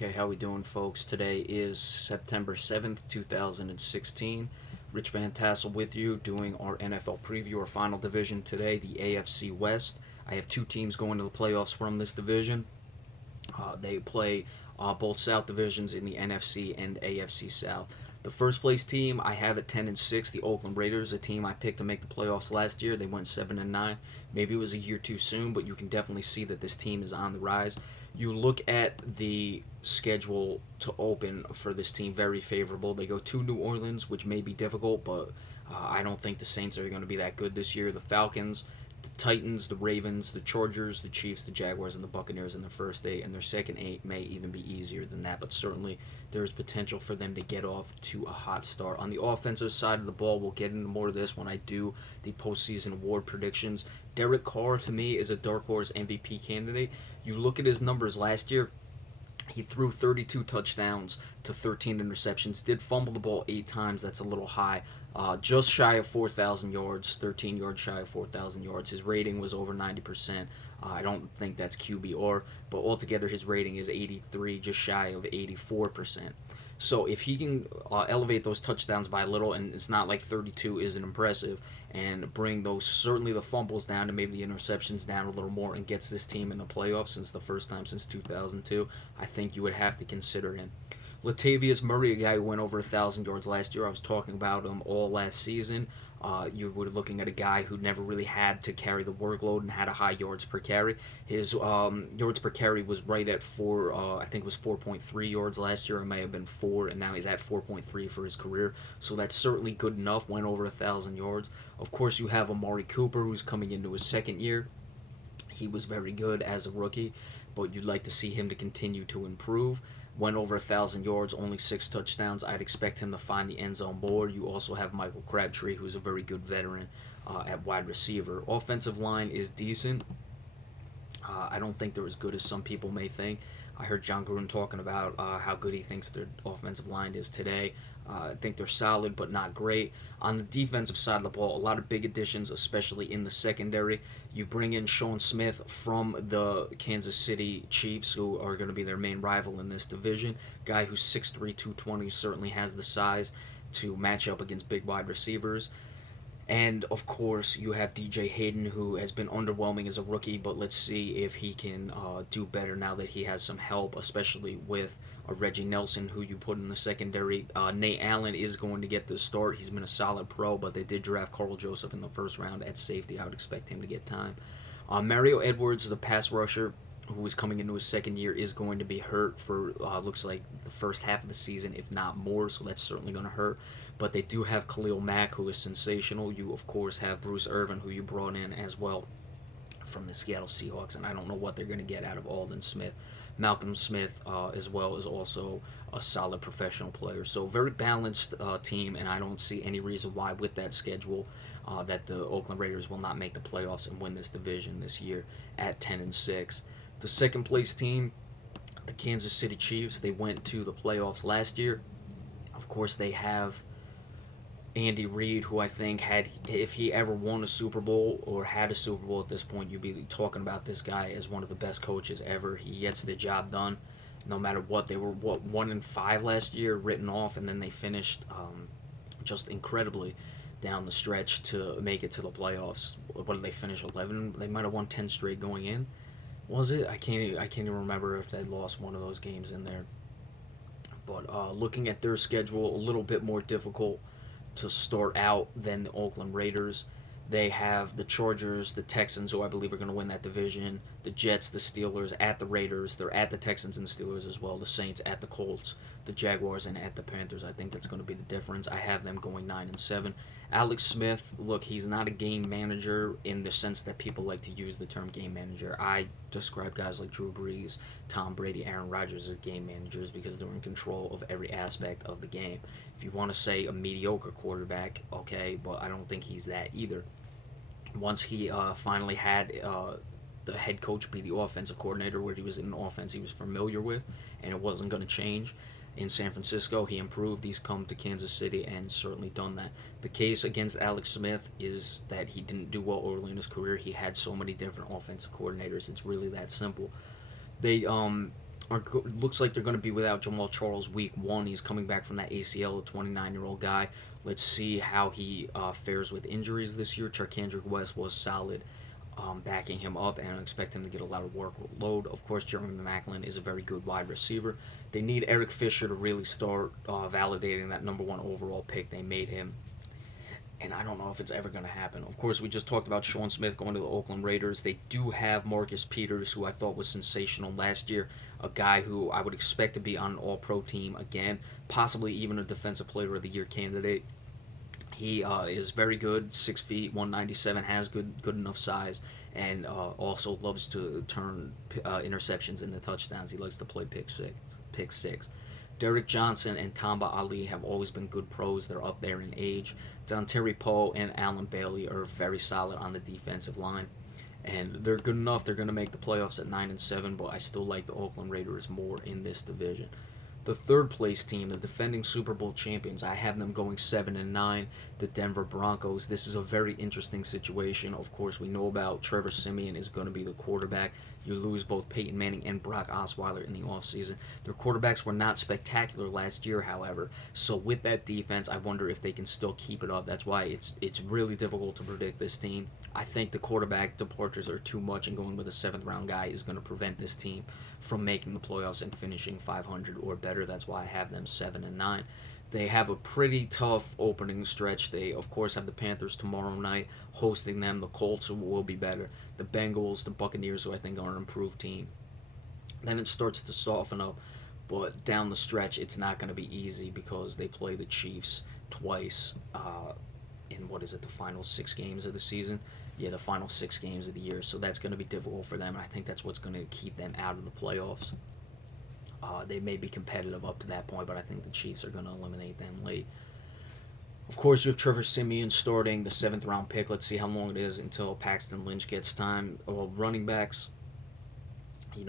Okay, how we doing, folks? Today is September 7th, 2016. Rich Van Tassel with you doing our NFL preview, our final division today, the AFC West. I have two teams going to the playoffs from this division. They play both South divisions in the NFC and AFC South. The first place team I have at 10-6, the Oakland Raiders, a team I picked to make the playoffs last year. They went 7-9. Maybe it was a year too soon, but you can definitely see that this team is on the rise. You look at the schedule to open for this team, very favorable. They go to New Orleans, which may be difficult, but I don't think the Saints are going to be that good this year. The Falcons, the Titans, the Ravens, the Chargers, the Chiefs, the Jaguars, and the Buccaneers in the first eight, and their second eight may even be easier than that, but certainly there is potential for them to get off to a hot start. On the offensive side of the ball, we'll get into more of this when I do the postseason award predictions. Derek Carr, to me, is a dark horse MVP candidate. You look at his numbers last year, he threw 32 touchdowns to 13 interceptions, did fumble the ball 8 times. That's a little high. Just shy of 4,000 yards, 13 yards shy of 4,000 yards. His rating was over 90%. I don't think that's QBR, but altogether his rating is 83, just shy of 84%. So if he can elevate those touchdowns by a little, and it's not like 32 isn't impressive, and bring those, certainly the fumbles down and maybe the interceptions down a little more, and gets this team in the playoffs since the first time since 2002, I think you would have to consider him. Latavius Murray, a guy who went over 1,000 yards last year. I was talking about him all last season. You were looking at a guy who never really had to carry the workload and had a high yards per carry. His yards per carry was right at 4, I think it was 4.3 yards last year. It may have been 4, and now he's at 4.3 for his career. So that's certainly good enough, went over 1,000 yards. Of course, you have Amari Cooper, who's coming into his second year. He was very good as a rookie, but you'd like to see him to continue to improve. Went over 1,000 yards, only 6 touchdowns. I'd expect him to find the end zone more. You also have Michael Crabtree, who's a very good veteran at wide receiver. Offensive line is decent. I don't think they're as good as some people may think. I heard John Gruden talking about how good he thinks their offensive line is today. I think they're solid, but not great. On the defensive side of the ball, a lot of big additions, especially in the secondary. You bring in Sean Smith from the Kansas City Chiefs, who are going to be their main rival in this division. Guy who's 6'3", 220, certainly has the size to match up against big wide receivers. And, of course, you have DJ Hayden, who has been underwhelming as a rookie, but let's see if he can do better now that he has some help, especially with Reggie Nelson, who you put in the secondary. Nate Allen is going to get the start. He's been a solid pro, but they did draft Carl Joseph in the first round at safety. I would expect him to get time. Mario Edwards, the pass rusher, who is coming into his second year, is going to be hurt for looks like the first half of the season, if not more, so that's certainly going to hurt. But they do have Khalil Mack, who is sensational. You, of course, have Bruce Irvin, who you brought in as well from the Seattle Seahawks, and I don't know what they're going to get out of Aldon Smith. Malcolm Smith, as well, is also a solid professional player. So very balanced team, and I don't see any reason why with that schedule that the Oakland Raiders will not make the playoffs and win this division this year at 10-6. The second place team, the Kansas City Chiefs, they went to the playoffs last year. Of course, they have Andy Reid, who I think had, if he ever won a Super Bowl or had a Super Bowl at this point, you'd be talking about this guy as one of the best coaches ever. He gets the job done, no matter what. They were 1-5 last year, written off, and then they finished just incredibly down the stretch to make it to the playoffs. What did they finish? 11. They might have won 10 straight going in. Was it? I can't even remember if they lost one of those games in there. But looking at their schedule, a little bit more difficult to start out than the Oakland Raiders. They have the Chargers, the Texans, who I believe are going to win that division, the Jets, the Steelers, at the Raiders. They're at the Texans and the Steelers as well. The Saints at the Colts, the Jaguars, and at the Panthers. I think that's going to be the difference. I have them going 9-7. Alex Smith, look, he's not a game manager in the sense that people like to use the term game manager. I describe guys like Drew Brees, Tom Brady, Aaron Rodgers as game managers because they're in control of every aspect of the game. If you want to say a mediocre quarterback, okay, but I don't think he's that either. Once he finally had the head coach be the offensive coordinator, where he was in an offense he was familiar with, and it wasn't going to change. In San Francisco, he improved. He's come to Kansas City and certainly done that. The case against Alex Smith is that he didn't do well early in his career. He had so many different offensive coordinators. It's really that simple. They looks like they're going to be without Jamal Charles week 1. He's coming back from that ACL, a 29-year-old guy. Let's see how he fares with injuries this year. Charkandrick West was solid, backing him up, and I expect him to get a lot of workload. Of course, Jeremy Maclin is a very good wide receiver. They need Eric Fisher to really start validating that number 1 overall pick they made him. And I don't know if it's ever going to happen. Of course, we just talked about Sean Smith going to the Oakland Raiders. They do have Marcus Peters, who I thought was sensational last year, a guy who I would expect to be on an all-pro team again, possibly even a Defensive Player of the Year candidate. He is very good, 6 feet, 197, has good enough size, and also loves to turn interceptions into touchdowns. He likes to play pick six. Derek Johnson and Tamba Ali have always been good pros. They're up there in age. Dontari Poe and Alan Bailey are very solid on the defensive line. And they're good enough. They're going to make the playoffs at 9-7, but I still like the Oakland Raiders more in this division. The third place team, the defending Super Bowl champions, I have them going 7-9, the Denver Broncos. This is a very interesting situation. Of course, we know about Trevor Siemian is going to be the quarterback. You lose both Peyton Manning and Brock Osweiler in the offseason. Their quarterbacks were not spectacular last year, however. So with that defense, I wonder if they can still keep it up. That's why it's really difficult to predict this team. I think the quarterback departures are too much, and going with a 7th-round guy is going to prevent this team from making the playoffs and finishing 500 or better. That's why I have them 7-9. They have a pretty tough opening stretch. They, of course, have the Panthers tomorrow night hosting them. The Colts will be better. The Bengals, the Buccaneers, who I think are an improved team. Then it starts to soften up, but down the stretch, it's not going to be easy because they play the Chiefs twice in, the final 6 games of the season? Yeah, the final 6 games of the year. So that's going to be difficult for them, and I think that's what's going to keep them out of the playoffs. They may be competitive up to that point, but I think the Chiefs are going to eliminate them late. Of course, you have Trevor Siemian starting, the 7th-round pick. Let's see how long it is until Paxton Lynch gets time. Well, running backs,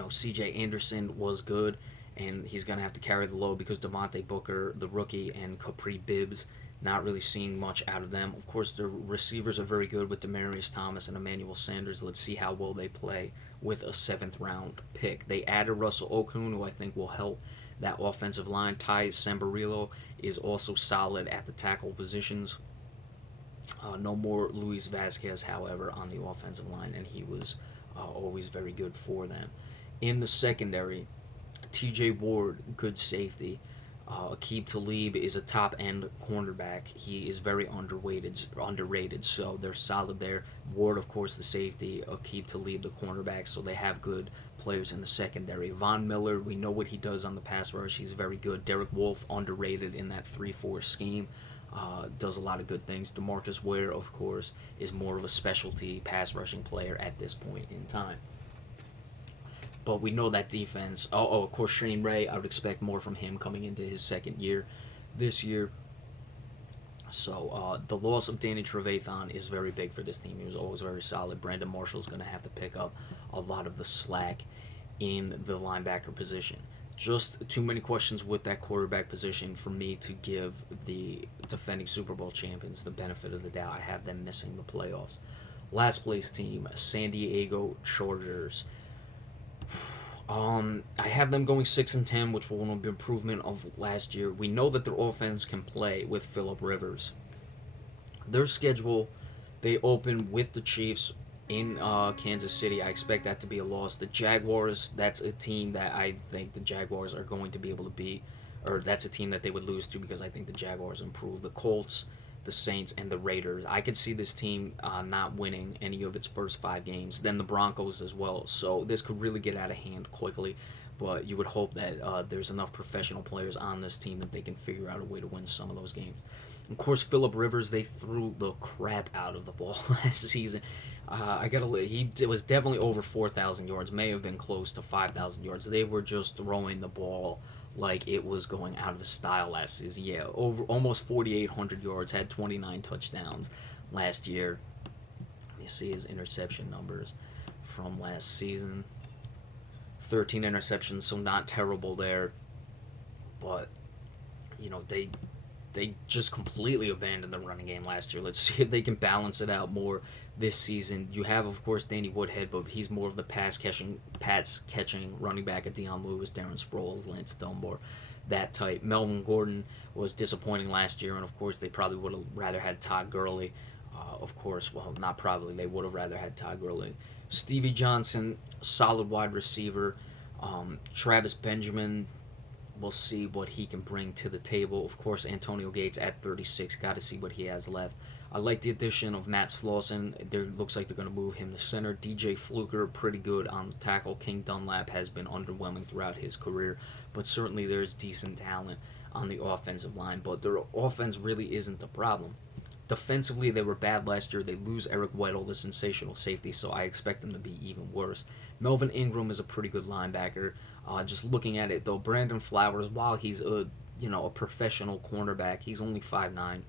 C.J. Anderson was good, and he's going to have to carry the load because Devontae Booker, the rookie, and Capri Bibbs, not really seeing much out of them. Of course, the receivers are very good with Demaryius Thomas and Emmanuel Sanders. Let's see how well they play with a 7th-round pick. They added Russell Okung, who I think will help that offensive line. Ty Sambarillo is also solid at the tackle positions. No more Luis Vasquez, however, on the offensive line, and he was always very good for them. In the secondary, T.J. Ward, good safety. Aqib Talib is a top-end cornerback. He is very underrated, so they're solid there. Ward, of course, the safety. Aqib Talib, the cornerback, so they have good players in the secondary. Von Miller, we know what he does on the pass rush. He's very good. Derek Wolfe, underrated in that 3-4 scheme. Does a lot of good things. DeMarcus Ware, of course, is more of a specialty pass rushing player at this point in time. But we know that defense. Of course, Shane Ray, I would expect more from him coming into his 2nd year this year. So the loss of Danny Trevathan is very big for this team. He was always very solid. Brandon Marshall's going to have to pick up a lot of the slack in the linebacker position. Just too many questions with that quarterback position for me to give the defending Super Bowl champions the benefit of the doubt. I have them missing the playoffs. Last place team, San Diego Chargers. I have them going 6-10, which will be an improvement of last year. We know that their offense can play with Phillip Rivers. Their schedule, they open with the Chiefs in Kansas City. I expect that to be a loss. The Jaguars, that's a team that I think the Jaguars are going to be able to beat, or that's a team that they would lose to because I think the Jaguars improve. The Colts, the Saints, and the Raiders. I could see this team not winning any of its first 5 games. Then the Broncos as well. So this could really get out of hand quickly. But you would hope that there's enough professional players on this team that they can figure out a way to win some of those games. Of course, Phillip Rivers, they threw the crap out of the ball last season. He was definitely over 4,000 yards. May have been close to 5,000 yards. They were just throwing the ball like it was going out of style last season. Yeah, over almost 4,800 yards, had 29 touchdowns last year. Let me see his interception numbers from last season. 13 interceptions, so not terrible there. But, they just completely abandoned the running game last year. Let's see if they can balance it out more this season. You have, of course, Danny Woodhead, but he's more of the pass catching running back at Deion Lewis, Darren Sproles, Lance Dunbar, that type. Melvin Gordon was disappointing last year, and of course, they probably would have rather had Todd Gurley. Of course, well, not probably, they would have rather had Todd Gurley. Stevie Johnson, solid wide receiver. Travis Benjamin, we'll see what he can bring to the table. Of course, Antonio Gates at 36, got to see what he has left. I like the addition of Matt Slauson. There looks like they're going to move him to center. DJ Fluker, pretty good on the tackle. King Dunlap has been underwhelming throughout his career, but certainly there's decent talent on the offensive line. But their offense really isn't the problem. Defensively, they were bad last year. They lose Eric Weddle, the sensational safety, so I expect them to be even worse. Melvin Ingram is a pretty good linebacker. Just looking at it, though, Brandon Flowers, while he's a professional cornerback, he's only 5'9",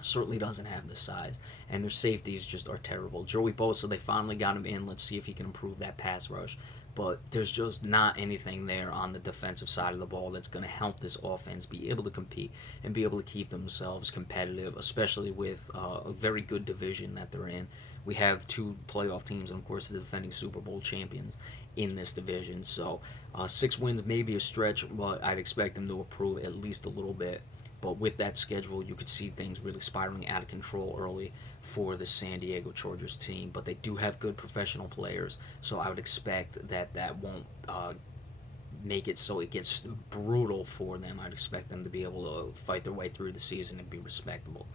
certainly doesn't have the size, and their safeties just are terrible. Joey Bosa, they finally got him in. Let's see if he can improve that pass rush. But there's just not anything there on the defensive side of the ball that's going to help this offense be able to compete and be able to keep themselves competitive, especially with a very good division that they're in. We have two playoff teams, and of course the defending Super Bowl champions in this division. So 6 wins may be a stretch, but I'd expect them to improve at least a little bit. But with that schedule, you could see things really spiraling out of control early for the San Diego Chargers team. But they do have good professional players, so I would expect that won't make it so it gets brutal for them. I'd expect them to be able to fight their way through the season and be respectable.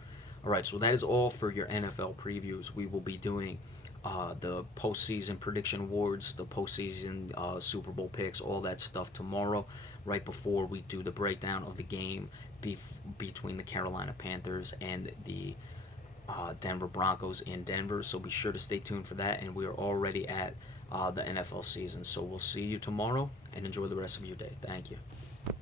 All right, so that is all for your NFL previews. We will be doing the postseason prediction awards, the postseason Super Bowl picks, all that stuff tomorrow, right before we do the breakdown of the game between the Carolina Panthers and the Denver Broncos in Denver. So be sure to stay tuned for that, and we are already at the NFL season. So we'll see you tomorrow, and enjoy the rest of your day. Thank you.